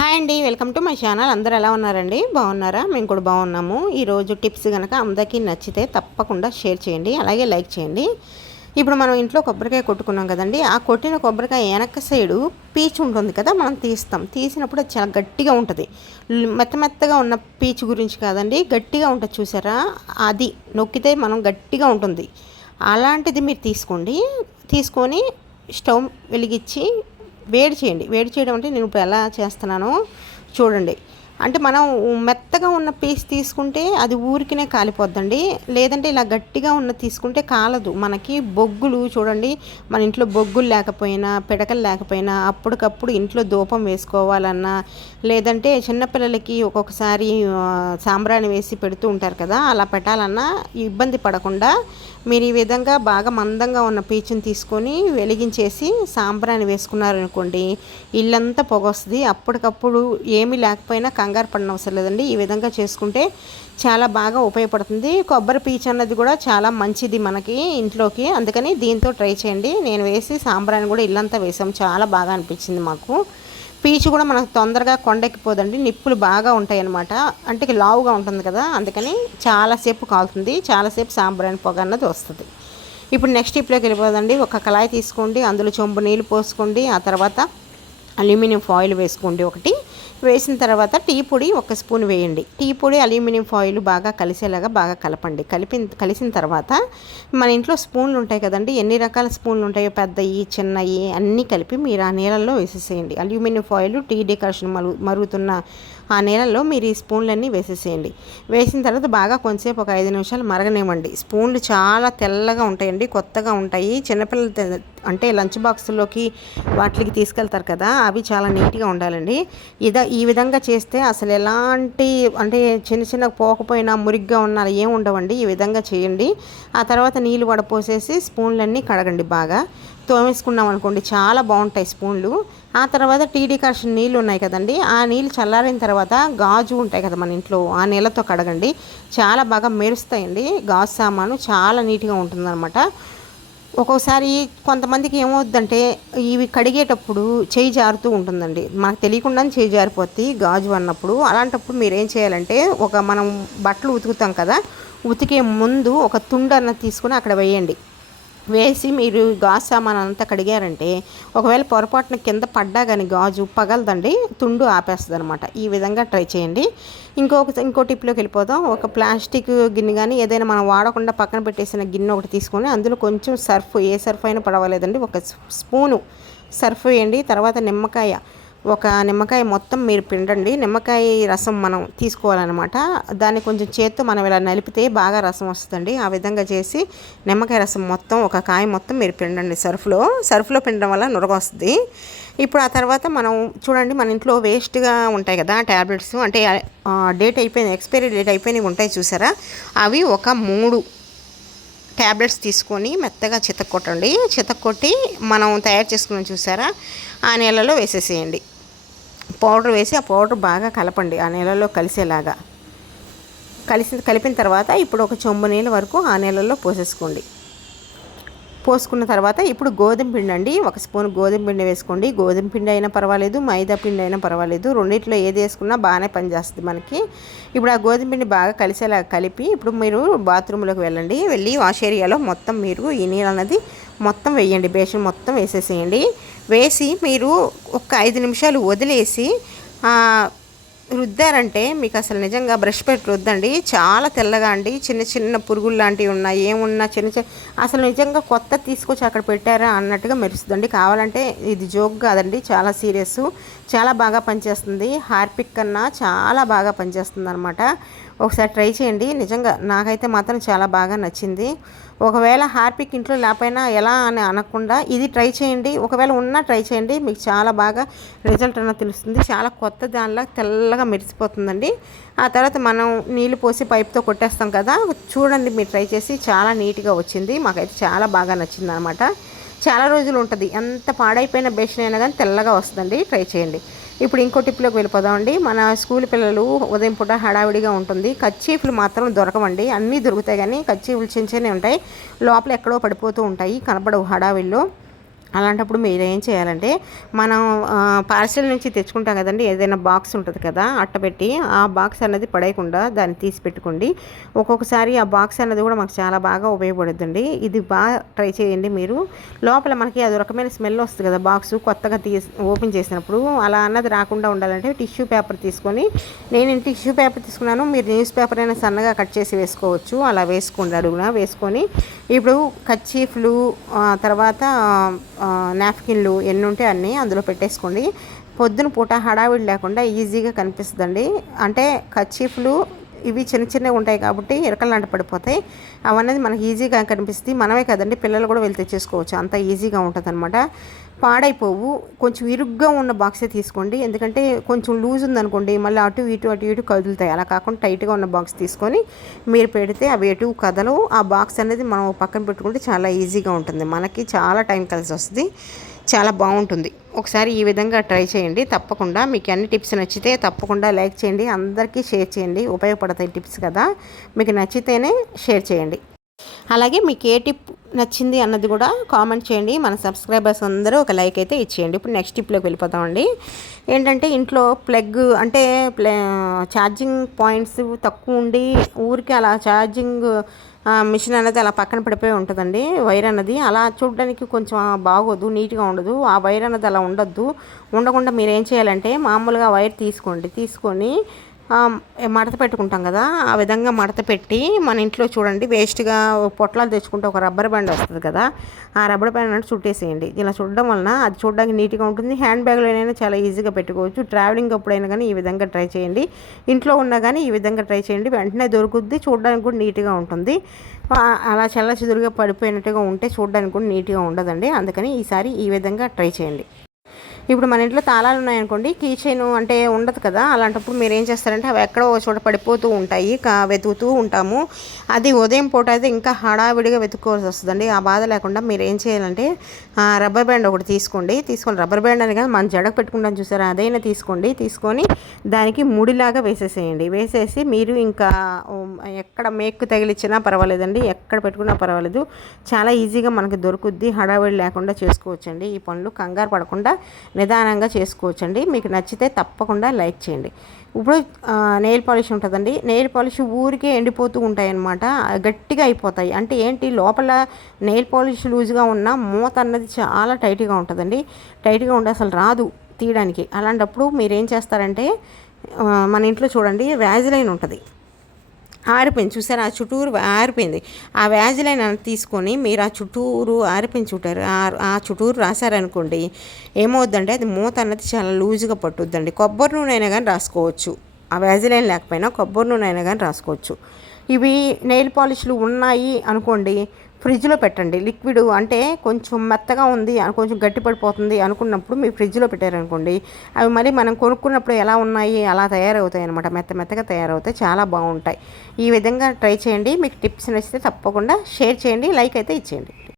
Hi అండి welcome to my channel. అందరూ ఎలా ఉన్నారండి? బాగున్నారా? మేము కూడా బాగున్నాము. ఈరోజు టిప్స్ కనుక అందరికీ నచ్చితే తప్పకుండా షేర్ చేయండి అలాగే లైక్ చేయండి. ఇప్పుడు మనం ఇంట్లో కొబ్బరికాయ కొట్టుకున్నాం కదండి ఆ కొట్టిన కొబ్బరికాయ వెనక సైడు పీచు ఉంటుంది కదా మనం తీస్తాం. తీసినప్పుడు అది చాలా గట్టిగా ఉంటుంది. మెత్త మెత్తగా ఉన్న పీచు గురించి కాదండి గట్టిగా ఉంటుంది చూసారా? అది నొక్కితే మనం గట్టిగా ఉంటుంది. అలాంటిది మీరు తీసుకోండి. తీసుకొని స్టవ్ వెలిగించి వేడి చేయండి. వేడి చేయడం అంటే నేను ఇప్పుడు ఎలా చేస్తున్నానో చూడండి. అంటే మనం మెత్తగా ఉన్న పీస్ తీసుకుంటే అది ఊరికినే కాలిపోద్దండి. లేదంటే ఇలా గట్టిగా ఉన్న తీసుకుంటే కాలదు. మనకి బొగ్గులు చూడండి. మన ఇంట్లో బొగ్గులు లేకపోయినా పిడకలు లేకపోయినా అప్పటికప్పుడు ఇంట్లో ధూపం వేసుకోవాలన్నా లేదంటే చిన్నపిల్లలకి ఒక్కొక్కసారి సాంబ్రాణి వేసి పెడుతూ ఉంటారు కదా అలా పెట్టాలన్నా ఇబ్బంది పడకుండా మీరు ఈ విధంగా బాగా మందంగా ఉన్న పీచుని తీసుకొని వెలిగించేసి సాంబ్రాణి వేసుకున్నారనుకోండి ఇల్లంతా పొగ వస్తుంది. అప్పటికప్పుడు ఏమీ లేకపోయినా కంగారు పడిన అవసరం లేదండి. ఈ విధంగా చేసుకుంటే చాలా బాగా ఉపయోగపడుతుంది. కొబ్బరి పీచు అన్నది కూడా చాలా మంచిది మనకి ఇంట్లోకి. అందుకని దీంతో ట్రై చేయండి. నేను వేసి సాంబ్రాణి కూడా ఇల్లంతా వేసాం. చాలా బాగా అనిపించింది మాకు. పీచు కూడా మనకు తొందరగా కొండెక్కిపోదండి. నిప్పులు బాగా ఉంటాయి అన్నమాట అంటే లావుగా ఉంటుంది కదా అందుకని చాలాసేపు కాలుతుంది. చాలాసేపు సాంబ్రాణి పొగ అన్నది వస్తుంది. ఇప్పుడు నెక్స్ట్ స్టెప్లోకి వెళ్ళిపోదండి. ఒక కళాయి తీసుకోండి అందులో చెంబు నీళ్ళు పోసుకోండి. ఆ తర్వాత అల్యూమినియం ఫాయిల్ వేసుకోండి ఒకటి. వేసిన తర్వాత టీ పొడి ఒక స్పూన్ వేయండి. టీ పొడి అల్యూమినియం ఫాయిల్ బాగా కలిసేలాగా బాగా కలపండి. కలిపి కలిసిన తర్వాత మన ఇంట్లో స్పూన్లు ఉంటాయి కదండి ఎన్ని రకాల స్పూన్లు ఉంటాయో పెద్దవి చిన్నవి అన్నీ కలిపి మీరు ఆ నీళ్ళల్లో వేసేసేయండి. అల్యూమినియం ఫాయిల్ టీ డికాషన్ మరుగు మరుగుతున్న ఆ నీళ్ళలో మీరు ఈ స్పూన్లన్నీ వేసేసేయండి. వేసిన తర్వాత బాగా కొంచెంసేపు ఒక ఐదు నిమిషాలు మరగనివ్వండి. స్పూన్లు చాలా తెల్లగా ఉంటాయండి కొత్తగా ఉంటాయి. చిన్నపిల్లలు అంటే లంచ్ బాక్స్లోకి వాటికి తీసుకెళ్తారు కదా అవి చాలా నీట్గా ఉండాలండి. ఇద ఈ విధంగా చేస్తే అసలు ఎలాంటి అంటే చిన్న చిన్న పోకపోయినా మురిగ్గా ఉన్నా ఏం ఉండవండి. ఈ విధంగా చేయండి. ఆ తర్వాత నీళ్ళు వడపోసేసి స్పూన్లన్నీ కడగండి బాగా. తోమేసుకున్నాం అనుకోండి చాలా బాగుంటాయి స్పూన్లు. ఆ తర్వాత టీ డికాషన్ నీళ్ళు ఉన్నాయి కదండి ఆ నీళ్ళు చల్లారిన తర్వాత గాజు ఉంటాయి కదా మన ఇంట్లో ఆ నీళ్ళతో కడగండి. చాలా బాగా మెరుస్తాయండి గాజు సామాను చాలా నీట్గా ఉంటుందన్నమాట. ఒక్కోసారి కొంతమందికి ఏమవుద్దంటే ఇవి కడిగేటప్పుడు చేయి జారుతూ ఉంటుందండి. మనకు తెలియకుండానే చేయి జారిపోద్ది గాజు అన్నప్పుడు. అలాంటప్పుడు మీరు ఏం చేయాలంటే ఒక మనం బట్టలు ఉతుకుతాం కదా ఉతికే ముందు ఒక తుండు అన్నది తీసుకుని అక్కడ వేయండి. వేసి మీరు గాజు సామాన్ అంతా కడిగారంటే ఒకవేళ పొరపాటున కింద పడ్డా కానీ గాజు పగలదండి తుండు ఆపేస్తుంది అనమాట ఈ విధంగా ట్రై చేయండి. ఇంకొక ఇంకో టిప్లోకి వెళ్ళిపోదాం. ఒక ప్లాస్టిక్ గిన్నె కానీ ఏదైనా మనం వాడకుండా పక్కన పెట్టేసిన గిన్నె ఒకటి తీసుకొని అందులో కొంచెం సర్ఫ్ ఏ సర్ఫ్ అయినా పర్వాలేదండి. ఒక స్పూను సర్ఫ్ వేయండి. తర్వాత నిమ్మకాయ ఒక నిమ్మకాయ మొత్తం మీరు పిండండి. నిమ్మకాయ రసం మనం తీసుకోవాలన్నమాట. దాన్ని కొంచెం చేత్తో మనం ఇలా నలిపితే బాగా రసం వస్తుందండి. ఆ విధంగా చేసి నిమ్మకాయ రసం మొత్తం ఒక కాయ మొత్తం మీరు పిండండి సర్ఫ్లో. సర్ఫ్లో పిండడం వల్ల నురగ వస్తుంది. ఇప్పుడు ఆ తర్వాత మనం చూడండి మన ఇంట్లో వేస్ట్గా ఉంటాయి కదా ట్యాబ్లెట్స్ అంటే డేట్ అయిపోయింది ఎక్స్పైరీ డేట్ అయిపోయినవి ఉంటాయి చూసారా? అవి ఒక మూడు ట్యాబ్లెట్స్ తీసుకొని మెత్తగా చితక్కొట్టండి చితక్కొట్టి మనం తయారు చేసుకుని చూసారా? ఆ నీళ్ళలో వేసేసేయండి. పౌడర్ వేసి ఆ పౌడర్ బాగా కలపండి. ఆ నీళ్ళలో కలిసేలాగా. కలిసి కలిపిన తర్వాత ఇప్పుడు ఒక చెంబు నీళ్ళ వరకు ఆ నీళ్ళలో పోసేసుకోండి. పోసుకున్న తర్వాత ఇప్పుడు గోధుమ పిండి అండి. ఒక స్పూన్ గోధుమ పిండి వేసుకోండి. గోధుమ పిండి అయినా పర్వాలేదు మైదా పిండి అయినా పర్వాలేదు. రెండిట్లో ఏది వేసుకున్నా బాగానే పనిచేస్తుంది మనకి. ఇప్పుడు ఆ గోధుమ పిండి బాగా కలిసేలా కలిపి ఇప్పుడు మీరు బాత్రూంలోకి వెళ్ళండి. వెళ్ళి వాష్ ఏరియాలో మొత్తం మీరు ఈ నీళ్ళు అన్నది మొత్తం వేయండి. బేషన్ మొత్తం వేసేసేయండి. వేసి మీరు ఒక ఐదు నిమిషాలు వదిలేసి రుద్దారంటే మీకు అసలు నిజంగా బ్రష్ పెట్టి రుద్దండి. చాలా తెల్లగా అండి. చిన్న చిన్న పురుగులు లాంటివి ఉన్నాయి. ఏమున్నా చిన్న చిన్న అసలు నిజంగా కొత్త తీసుకొచ్చి అక్కడ పెట్టారా అన్నట్టుగా మెరుస్తుందండి. కావాలంటే ఇది జోక్ కాదండి. చాలా సీరియస్ చాలా బాగా పనిచేస్తుంది. హార్పిక్ కన్నా చాలా బాగా పనిచేస్తుంది అనమాట ఒకసారి ట్రై చేయండి. నిజంగా నాకైతే మాత్రం చాలా బాగా నచ్చింది. ఒకవేళ హార్పిక్ ఇంట్లో లేకపోయినా ఎలా అని అనకుండా ఇది ట్రై చేయండి. ఒకవేళ ఉన్నా ట్రై చేయండి. మీకు చాలా బాగా రిజల్ట్ అన్న తెలుస్తుంది. చాలా కొత్త దానిలా తెల్లగా మెరిసిపోతుందండి. ఆ తర్వాత మనం నీళ్ళు పోసి పైప్తో కొట్టేస్తాం కదా చూడండి మీరు ట్రై చేసి చాలా నీట్గా వచ్చింది. మాకైతే చాలా బాగా నచ్చింది అనమాట చాలా రోజులు ఉంటుంది. ఎంత పాడైపోయిన బేషన్ అయినా కానీ తెల్లగా వస్తుందండి. ట్రై చేయండి. ఇప్పుడు ఇంకో టిప్లోకి వెళ్ళిపోదామండి. మన స్కూల్ పిల్లలు ఉదయం పూట హడావిడిగా ఉంటుంది. కచ్చీఫ్లు మాత్రం దొరకవండి. అన్నీ దొరుకుతాయి కానీ కచ్చీఫ్లు చిన్న చిన్నవి ఉంటాయి. లోపల ఎక్కడో పడిపోతూ ఉంటాయి. కనపడవు హడావిల్లో. అలాంటప్పుడు మీరు ఏం చేయాలంటే మనం పార్సల్ నుంచి తెచ్చుకుంటాం కదండి ఏదైనా బాక్స్ ఉంటుంది కదా అట్టపెట్టి ఆ బాక్స్ అనేది పడేయకుండా దాన్ని తీసి పెట్టుకోండి. ఒక్కొక్కసారి ఆ బాక్స్ అనేది కూడా మాకు చాలా బాగా ఉపయోగపడుతుంది ఇది బాగా ట్రై చేయండి మీరు. లోపల మనకి అది రకమైన స్మెల్ వస్తుంది కదా బాక్స్ కొత్తగా తీసి ఓపెన్ చేసినప్పుడు. అలా అన్నది రాకుండా ఉండాలంటే టిష్యూ పేపర్ తీసుకొని నేను టిష్యూ పేపర్ తీసుకున్నాను మీరు న్యూస్ పేపర్ అయినా సన్నగా కట్ చేసి వేసుకోవచ్చు. అలా వేసుకోండి అడుగున వేసుకొని. ఇప్పుడు కచ్చీఫ్లు తర్వాత నాప్కిన్లు ఎన్ని ఉంటే అన్నీ అందులో పెట్టేసుకోండి. పొద్దున పూట హడావిడి లేకుండా ఈజీగా కనిపిస్తుందండి. అంటే కచ్చీఫ్లు ఇవి చిన్న చిన్నవి ఉంటాయి కాబట్టి ఎరకలాంటి పడిపోతాయి. అవన్నది మనకి ఈజీగా కనిపిస్తుంది. మనమే కదండి పిల్లలు కూడా వెళ్ళి తెచ్చేసుకోవచ్చు. అంత ఈజీగా ఉంటుంది అనమాట పాడైపోవు. కొంచెం ఇరుగ్గా ఉన్న బాక్సే తీసుకోండి. ఎందుకంటే కొంచెం లూజ్ ఉందనుకోండి మళ్ళీ అటు ఇటు అటు ఇటు కదులుతాయి. అలా కాకుండా టైట్గా ఉన్న బాక్స్ తీసుకొని మీరు పెడితే అవి ఎటు కదలు ఆ బాక్స్ అనేది మనం పక్కన పెట్టుకుంటే చాలా ఈజీగా ఉంటుంది. మనకి చాలా టైం కలిసి వస్తుంది. చాలా బాగుంటుంది. ఒకసారి ఈ విధంగా ట్రై చేయండి. తప్పకుండా మీకు అన్ని టిప్స్ నచ్చితే తప్పకుండా లైక్ చేయండి. అందరికీ షేర్ చేయండి. ఉపయోగపడతాయి టిప్స్ కదా. మీకు నచ్చితేనే షేర్ చేయండి. అలాగే మీకు ఏ టిప్ నచ్చింది అన్నది కూడా కామెంట్ చేయండి. మన సబ్స్క్రైబర్స్ అందరూ ఒక లైక్ అయితే ఇచ్చేయండి. ఇప్పుడు నెక్స్ట్ టిప్లోకి వెళ్ళిపోతామండి ఏంటంటే ఇంట్లో ప్లగ్ అంటే ఛార్జింగ్ పాయింట్స్ తక్కువ ఉండి ఊరికి అలా ఛార్జింగ్ మిషన్ అనేది అలా పక్కన పడిపోయి ఉంటుందండి. వైర్ అన్నది అలా చూడడానికి కొంచెం బాగోదు నీట్గా ఉండదు. ఆ వైర్ అన్నది అలా ఉండొద్దు. ఉండకుండా మీరు ఏం చేయాలంటే మామూలుగా వైర్ తీసుకోండి. తీసుకొని మడత పెట్టుకుంటాం కదా ఆ విధంగా మడత పెట్టి మన ఇంట్లో చూడండి వేస్ట్గా పొట్లాలు తెచ్చుకుంటే ఒక రబ్బర్ బ్యాండ్ వస్తుంది కదా ఆ రబ్బర్ బ్యాండ్ అంటే చుట్టేసేయండి. ఇలా చూడడం వలన అది చూడడానికి నీట్గా ఉంటుంది. హ్యాండ్ బ్యాగ్లోనైనా చాలా ఈజీగా పెట్టుకోవచ్చు. ట్రావెలింగ్ అప్పుడైనా కానీ ఈ విధంగా ట్రై చేయండి. ఇంట్లో ఉన్నా కానీ ఈ విధంగా ట్రై చేయండి. వెంటనే దొరుకుద్ది చూడడానికి కూడా నీట్గా ఉంటుంది. అలా చల్ల చిదురుగా పడిపోయినట్టుగా ఉంటే చూడడానికి కూడా నీట్గా ఉండదండి. అందుకని ఈసారి ఈ విధంగా ట్రై చేయండి. ఇప్పుడు మన ఇంట్లో తాళాలు ఉన్నాయనుకోండి కీ చైన్ అంటే ఉండదు కదా. అలాంటప్పుడు మీరు ఏం చేస్తారంటే అవి ఎక్కడో చోట పడిపోతూ ఉంటాయి కా వెతుకుతూ ఉంటాము. అది ఉదయం పూట అయితే ఇంకా హడావిడిగా వెతుక్కోవాల్సి వస్తుందండి. ఆ బాధ లేకుండా మీరు ఏం చేయాలంటే రబ్బర్ బ్యాండ్ ఒకటి తీసుకోండి. తీసుకొని రబ్బర్ బ్యాండ్ అని కానీ మనం జడకు పెట్టుకుంటాం చూసారా? అదైనా తీసుకోండి. తీసుకొని దానికి ముడిలాగా వేసేసేయండి. వేసేసి మీరు ఇంకా ఎక్కడ మేక్కు తగిలిచ్చినా పర్వాలేదండి. ఎక్కడ పెట్టుకున్నా పర్వాలేదు. చాలా ఈజీగా మనకి దొరుకుద్ది. హడావిడి లేకుండా చేసుకోవచ్చండి. ఈ పనులు కంగారు పడకుండా నిదానంగా చేసుకోవచ్చండి. మీకు నచ్చితే తప్పకుండా లైక్ చేయండి. ఇప్పుడు నెయిల్ పాలిష్ ఉంటుందండి. నెయిల్ పాలిష్ ఊరికే ఎండిపోతూ ఉంటాయన్నమాట. గట్టిగా అయిపోతాయి. అంటే ఏంటి? లోపల నెయిల్ పాలిష్ లూజ్గా ఉన్న మూత అన్నది చాలా టైట్గా ఉంటుందండి. టైట్గా ఉండి అసలు రాదు తీయడానికి. అలాంటప్పుడు మీరు ఏం చేస్తారంటే మన ఇంట్లో చూడండి వ్యాజిలైన్ ఉంటుంది. ఆరిపోయింది. చూసారు? ఆ చుట్టూరు ఆరిపోయింది. ఆ వ్యాజిలైన్ తీసుకొని మీరు ఆ చుట్టూరు ఆరిపోయింది చుట్టారు ఆ చుట్టూరు రాశారనుకోండి ఏమవుద్దంటే అది మూత అన్నది చాలా లూజుగా పట్టుద్దండి. కొబ్బరి నూనె అయినా కానీ రాసుకోవచ్చు. ఆ వ్యాజిలైన్ లేకపోయినా కొబ్బరి నూనె అయినా కానీ రాసుకోవచ్చు. ఇవి నెయిల్ పాలిష్లు ఉన్నాయి అనుకోండి ఫ్రిడ్జ్లో పెట్టండి. లిక్విడ్ అంటే కొంచెం మెత్తగా ఉంది కొంచెం గట్టి పడిపోతుంది అనుకున్నప్పుడు మీరు ఫ్రిడ్జ్లో పెట్టారనుకోండి అవి మరి మనం కొనుక్కున్నప్పుడు ఎలా ఉన్నాయి అలా తయారవుతాయి అనమాట మెత్త మెత్తగా తయారవుతాయి చాలా బాగుంటాయి. ఈ విధంగా ట్రై చేయండి. మీకు టిప్స్ నచ్చితే తప్పకుండా షేర్ చేయండి లైక్ అయితే ఇచ్చేయండి.